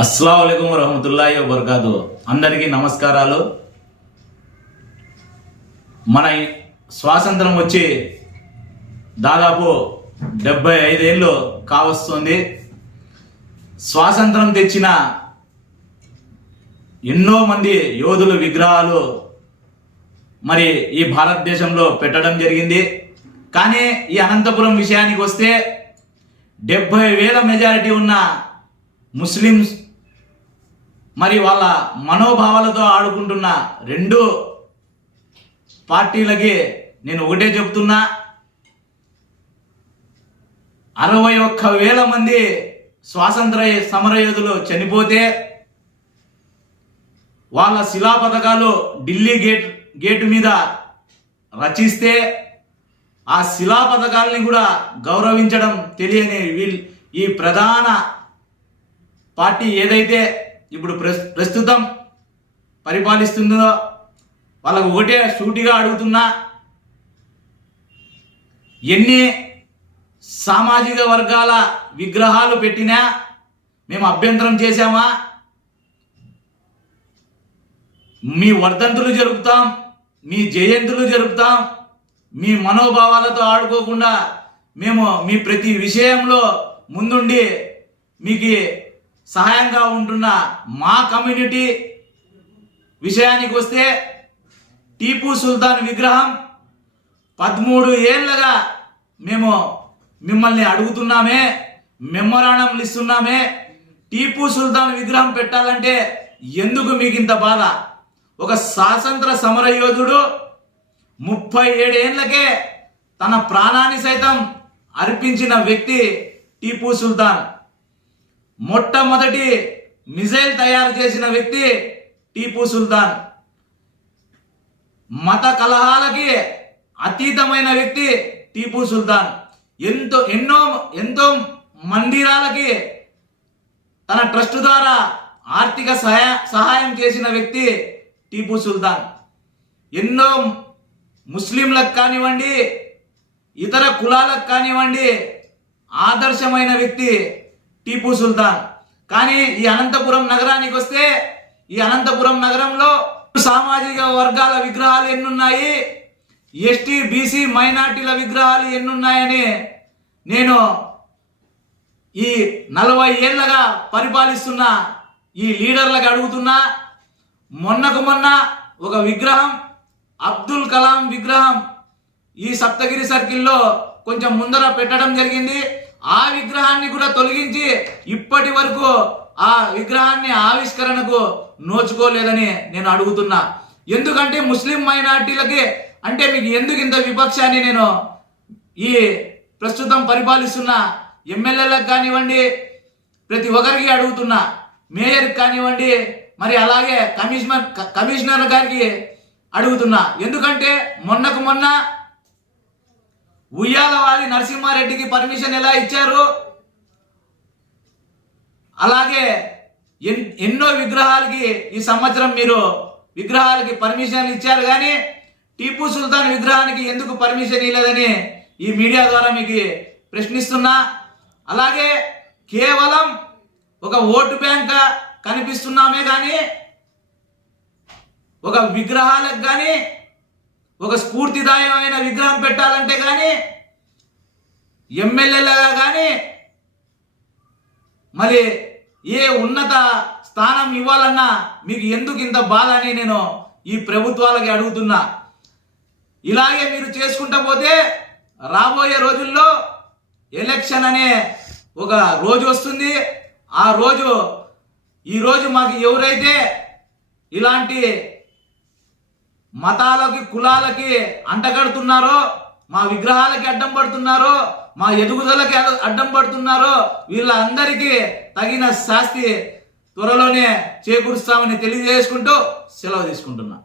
అస్సలాము అలైకుం వరహమతుల్లాహి వబర్కాతు. అందరికీ నమస్కారాలు. మన స్వాతంత్రం వచ్చి దాదాపు 75 ఏళ్ళు కావస్తుంది. స్వాతంత్రం తెచ్చిన ఎన్నో మంది యోధుల విగ్రహాలు మరి ఈ భారతదేశంలో పెట్టడం జరిగింది. కానీ ఈ అనంతపురం విషయానికి వస్తే 70,000 మెజారిటీ ఉన్న ముస్లిమ్స్ మరి వాళ్ళ మనోభావాలతో ఆడుకుంటున్న రెండు పార్టీలకి నేను ఒకటే చెప్తున్నా, 61,000 మంది స్వాతంత్ర సమరయోధులు చనిపోతే వాళ్ళ శిలా పథకాలు ఢిల్లీ గేటు మీద రచిస్తే ఆ శిలా పథకాలని కూడా గౌరవించడం తెలియని ఈ ప్రధాన పార్టీ ఏదైతే ఇప్పుడు ప్రస్తుతం పరిపాలిస్తుందో వాళ్ళకు ఒకటే సూటిగా అడుగుతున్నా, ఎన్ని సామాజిక వర్గాల విగ్రహాలు పెట్టినా మేము అభ్యంతరం చేశామా? మీ వర్ధంతులు జరుపుతాం, మీ జయంతులు జరుపుతాం, మీ మనోభావాలతో ఆడుకోకుండా మేము మీ ప్రతి విషయంలో ముందుండి మీకు సహాయంగా ఉంటున్న మా కమ్యూనిటీ విషయానికి వస్తే టీపు సుల్తాన్ విగ్రహం 13 ఏళ్ళగా మేము మిమ్మల్ని అడుగుతున్నామే, మెమోరాండంలు ఇస్తున్నామే. టీపు సుల్తాన్ విగ్రహం పెట్టాలంటే ఎందుకు మీకు ఇంత బాధ? ఒక స్వాతంత్ర సమరయోధుడు 37 ఏళ్ళకే తన ప్రాణాన్ని సైతం అర్పించిన వ్యక్తి టీపు సుల్తాన్. మొట్టమొదటి మిజైల్ తయారు చేసిన వ్యక్తి టీపు సుల్తాన్. మత కలహాలకి అతీతమైన వ్యక్తి టీపు సుల్తాన్. ఎంతో మందిరాలకి తన ట్రస్ట్ ద్వారా ఆర్థిక సహాయం చేసిన వ్యక్తి టీపు సుల్తాన్. ఎన్నో ముస్లింలకు కానివ్వండి, ఇతర కులాలకు కానివ్వండి ఆదర్శమైన వ్యక్తి టీపు సుల్తాన్. కానీ ఈ అనంతపురం నగరానికి వస్తే ఈ అనంతపురం నగరంలో సామాజిక వర్గాల విగ్రహాలు ఎన్నున్నాయి, ఎస్టీ బీసీ మైనార్టీల విగ్రహాలు ఎన్నున్నాయని నేను ఈ 40 ఏళ్ళగా పరిపాలిస్తున్న ఈ లీడర్లకు అడుగుతున్నా. మొన్నకు మొన్న ఒక విగ్రహం, అబ్దుల్ కలాం విగ్రహం ఈ సప్తగిరి సర్కిల్లో కొంచెం ముందర పెట్టడం జరిగింది. ఆ విగ్రహాన్ని కూడా తొలగించి ఇప్పటి వరకు ఆ విగ్రహాన్ని ఆవిష్కరణకు నోచుకోలేదని నేను అడుగుతున్నా. ఎందుకంటే ముస్లిం మైనార్టీలకి అంటే మీకు ఎందుకు ఇంత విపక్షాన్ని నేను ఈ ప్రస్తుతం పరిపాలిస్తున్న ఎమ్మెల్యేలకు కానివ్వండి, ప్రతి ఒక్కరికి అడుగుతున్నా, మేయర్కి కానివ్వండి, మరి అలాగే కమిషనర్ గారికి అడుగుతున్నా. ఎందుకంటే మొన్నకు మొన్న ఉయ్యాలవాడి నరసింహారెడ్డికి పర్మిషన్ ఎలా ఇచ్చారు, అలాగే ఎన్నో విగ్రహాలకి ఈ సంవత్సరం మీరు విగ్రహాలకి పర్మిషన్ ఇచ్చారు. కానీ టీపు సుల్తాన్ విగ్రహానికి ఎందుకు పర్మిషన్ ఇవ్వలేదని ఈ మీడియా ద్వారా మీకు ప్రశ్నిస్తున్నా. అలాగే కేవలం ఒక ఓటు బ్యాంక్ కనిపిస్తున్నామే కానీ ఒక విగ్రహాలకు కానీ ఒక స్ఫూర్తిదాయకమైన విగ్రహం పెట్టాలంటే కానీ ఎమ్మెల్యేలుగా కానీ మరి ఏ ఉన్నత స్థానం ఇవ్వాలన్నా మీకు ఎందుకు ఇంత బాధ అని నేను ఈ ప్రభుత్వాలకి అడుగుతున్నా. ఇలాగే మీరు చేసుకుంటా పోతే రాబోయే రోజుల్లో ఎలక్షన్ అనే ఒక రోజు వస్తుంది. ఆ రోజు ఈరోజు మాకు ఎవరైతే ఇలాంటి మతాలకి కులాలకి అంటగడుతున్నారో, మా విగ్రహాలకి అడ్డం పడుతున్నారో, మా ఎదుగుదలకి అడ్డం పడుతున్నారో వీళ్ళందరికీ తగిన శాస్తి త్వరలోనే చేకూరుస్తామని తెలియజేసుకుంటూ సెలవు తీసుకుంటున్నా.